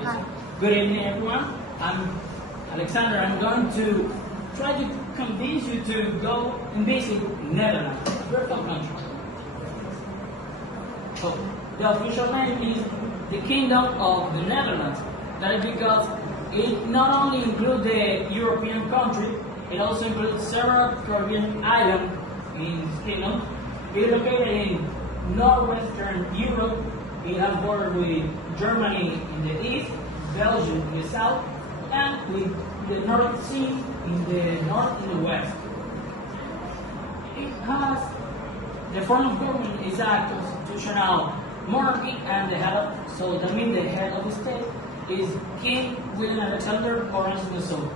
Yes. Good evening, everyone. I'm Alexander. I'm going to try to convince you to go and visit Netherlands, a beautiful country. So, the official name is the Kingdom of the Netherlands. That is because it not only includes the European country, it also includes several Caribbean islands in this kingdom. It is located in northwestern Europe. It has borders with Germany in the east, Belgium in the south, and with the North Sea in the north and the west. It has the form of government is a constitutional monarchy, and the head of, so that means the head of the state is King William Alexander Orange Nassau.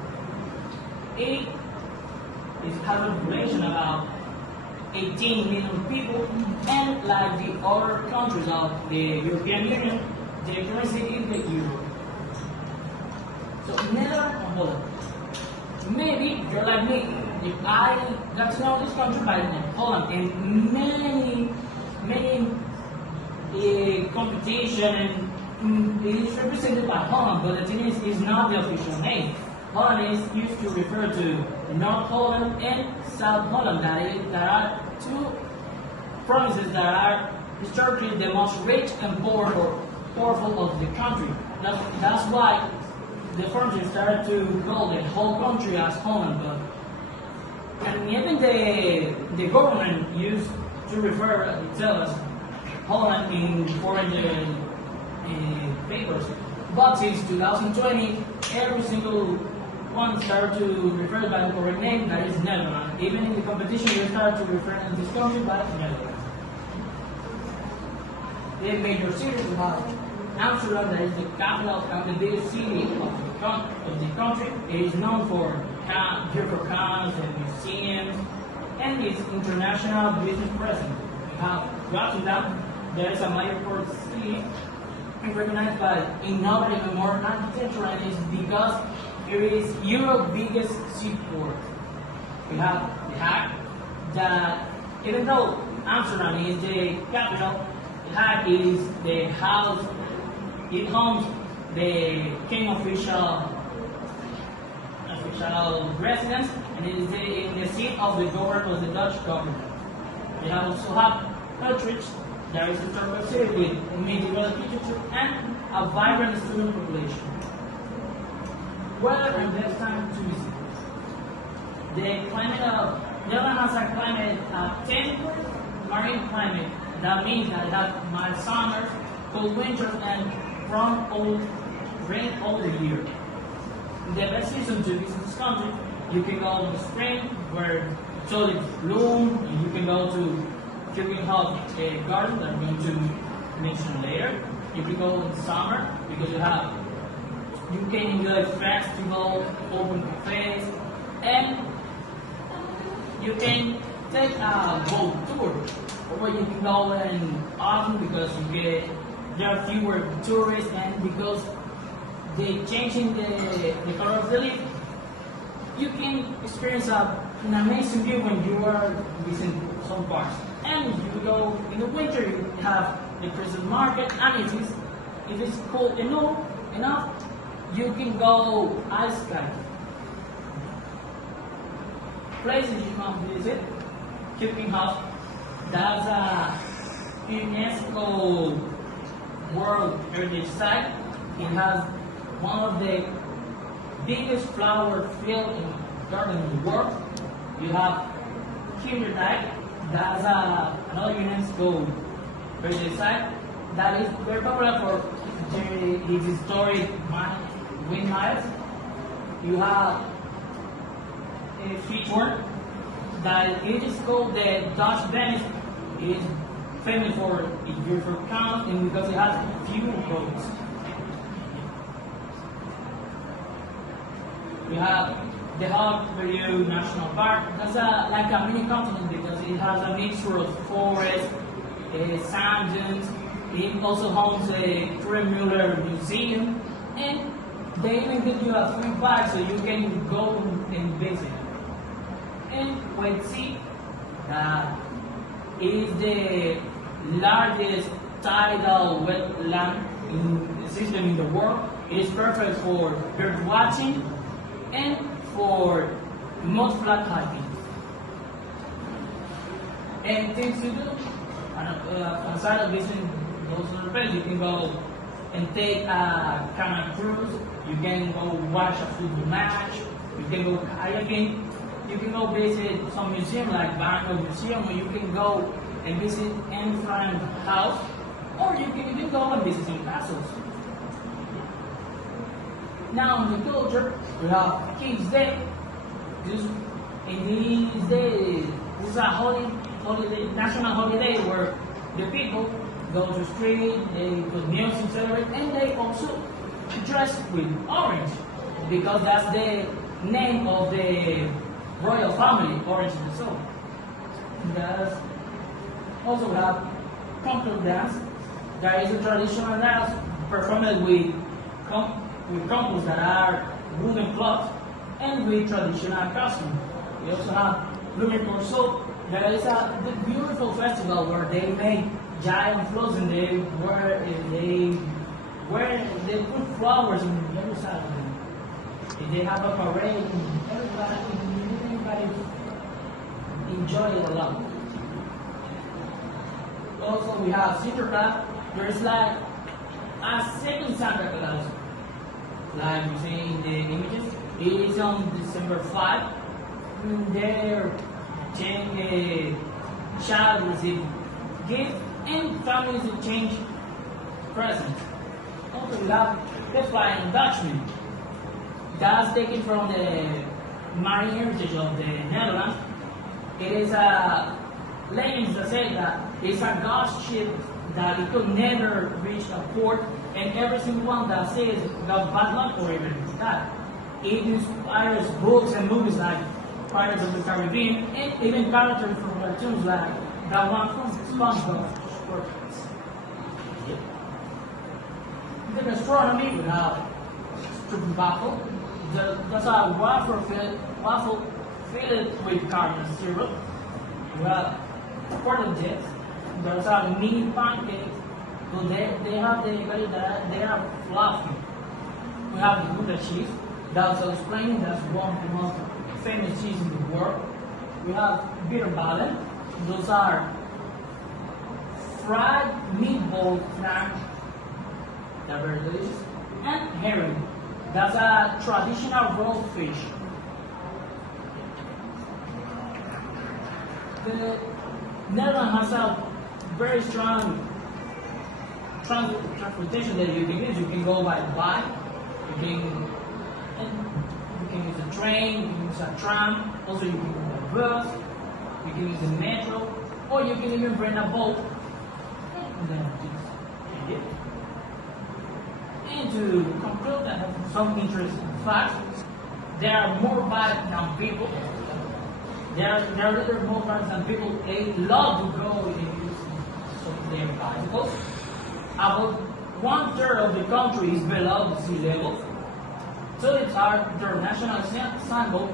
It has a population about 18 million people, and like the other countries of the European Union, the currency is the euro. So Netherlands or Holland. Maybe you're like me. If I got to know this country by Holland, and many competition, and it is represented by Holland, but the thing is, it's not the official name. Holland is used to refer to North Holland and South Holland. That are two provinces that are historically the most rich and powerful of the country. That's why the French started to call the whole country as Holland. And even the government used to refer itself as Holland in foreign papers. But since 2020, every single one started to refer by the correct name, that is Netherlands. Even in the competition, they started to refer to this country by Netherlands. The major cities about Amsterdam, that is the capital and the biggest city of the country. It is known for beautiful cars and museums, and its international business presence. We have Rotterdam, there is a major port city, and recognized by innovative and modern architecture, and it's because it is Europe's biggest seaport. We have The Hague, that even though Amsterdam is the capital, The Hague is the house, it homes the king official residence, and it is in the seat of the government of the Dutch government. We also have Utrecht, there is a historical city with medieval architecture and a vibrant student population. Weather and best time to visit. The climate of Netherlands has a climate, temperate marine climate. That means that it has mild summers, cold winters, and from rain all the year. The best season to visit this country, you can go in the spring where tulips bloom, and you can go to Keukenhof garden that I'm going to mention later. You can go in summer because you can enjoy festivals, open cafes, and you can take a boat tour, or you can go in autumn because there are fewer tourists, and because they changing the color of the leaf, you can experience an amazing view when you are visiting some parks. And you go in the winter, you have the Christmas market, and if it's cold enough, you can go ice skating. Places you can visit: Keukenhof, that's a UNESCO World Heritage Site. It has one of the biggest flower field in garden in the world. You have Kinderdijk, that's another UNESCO heritage site that is very popular for its historic windmills. You have a feature that it is called the Dutch Venice. It is famous for its beautiful canals and because it has few roads. We have the Hoogvliet National Park. That's like a mini continent because it has a mixture of forest, sand dunes. It also homes a Kremmuller Museum, and they even give you a free bike so you can go and visit. And White Sea is the largest tidal wetland system in the world. It is perfect for bird watching and for remote flat hiking. And things to do, aside of visiting those little places, you can go and take a canoe cruise, you can go watch a football match, you can go kayaking, you can go visit some museum like Bangor Museum, or you can go and visit Anne Frank house, or you can even go and visit some castles. Now in the culture, we have King's Day. In these days, this is a holiday, national holiday where the people go to the street, they put music, celebrate, and they also dress with orange because that's the name of the royal family, Orange Nassau. That's also we have contour dance. That is a traditional dance performed with contours that are wooden cloths and with traditional costume. We also have Lunar Corso. There is a beautiful festival where they make giant floats and they put flowers in every side of them. They have a parade and everybody enjoy it a lot. Also we have Sinterklaas. There's like a second Santa Claus. Like you see in the images. It is on December 5. There a child receive gifts and families exchange presents. Also we have the Flying Dutchman. That's taken from the marine heritage of the Netherlands. It is a legend that says that it's a ghost ship that it could never reach a port, and every single one that says got bad luck or even that. It inspires books and movies like Pirates of the Caribbean, and even characters from cartoons like that one from SpongeBob SquarePants. In gastronomy, we have stroopwafel. That's a waffle filled with caramel syrup. We have pork jets. Those are mini pancakes. So they have the ability that they are fluffy. We have the Gouda cheese. That's explaining that's one of the most famous cheese in the world. We have bitterballen. Those are fried meatball snacks. They're very delicious. And herring. That's a traditional roast fish. The Netherlands has a very strong transportation that you can use. You can go by bike, you can use a train, you can use a tram, also you can use a bus, you can use a metro, or you can even rent a boat. And then and to conclude, I have some interesting facts. There are more bikes than people. There are little more bikes than people. They love to go and use their bicycles. About 1/3 of the country is below the sea level. So it's our international symbol,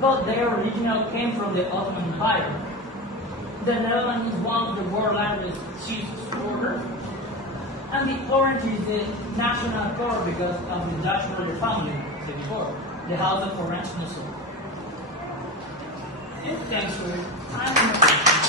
but their original came from the Ottoman Empire. The Netherlands is one of the world's largest cheese exporters. And the orange is the national color because of the Dutch royal family, the House of Orange Nassau. And thanks for your time.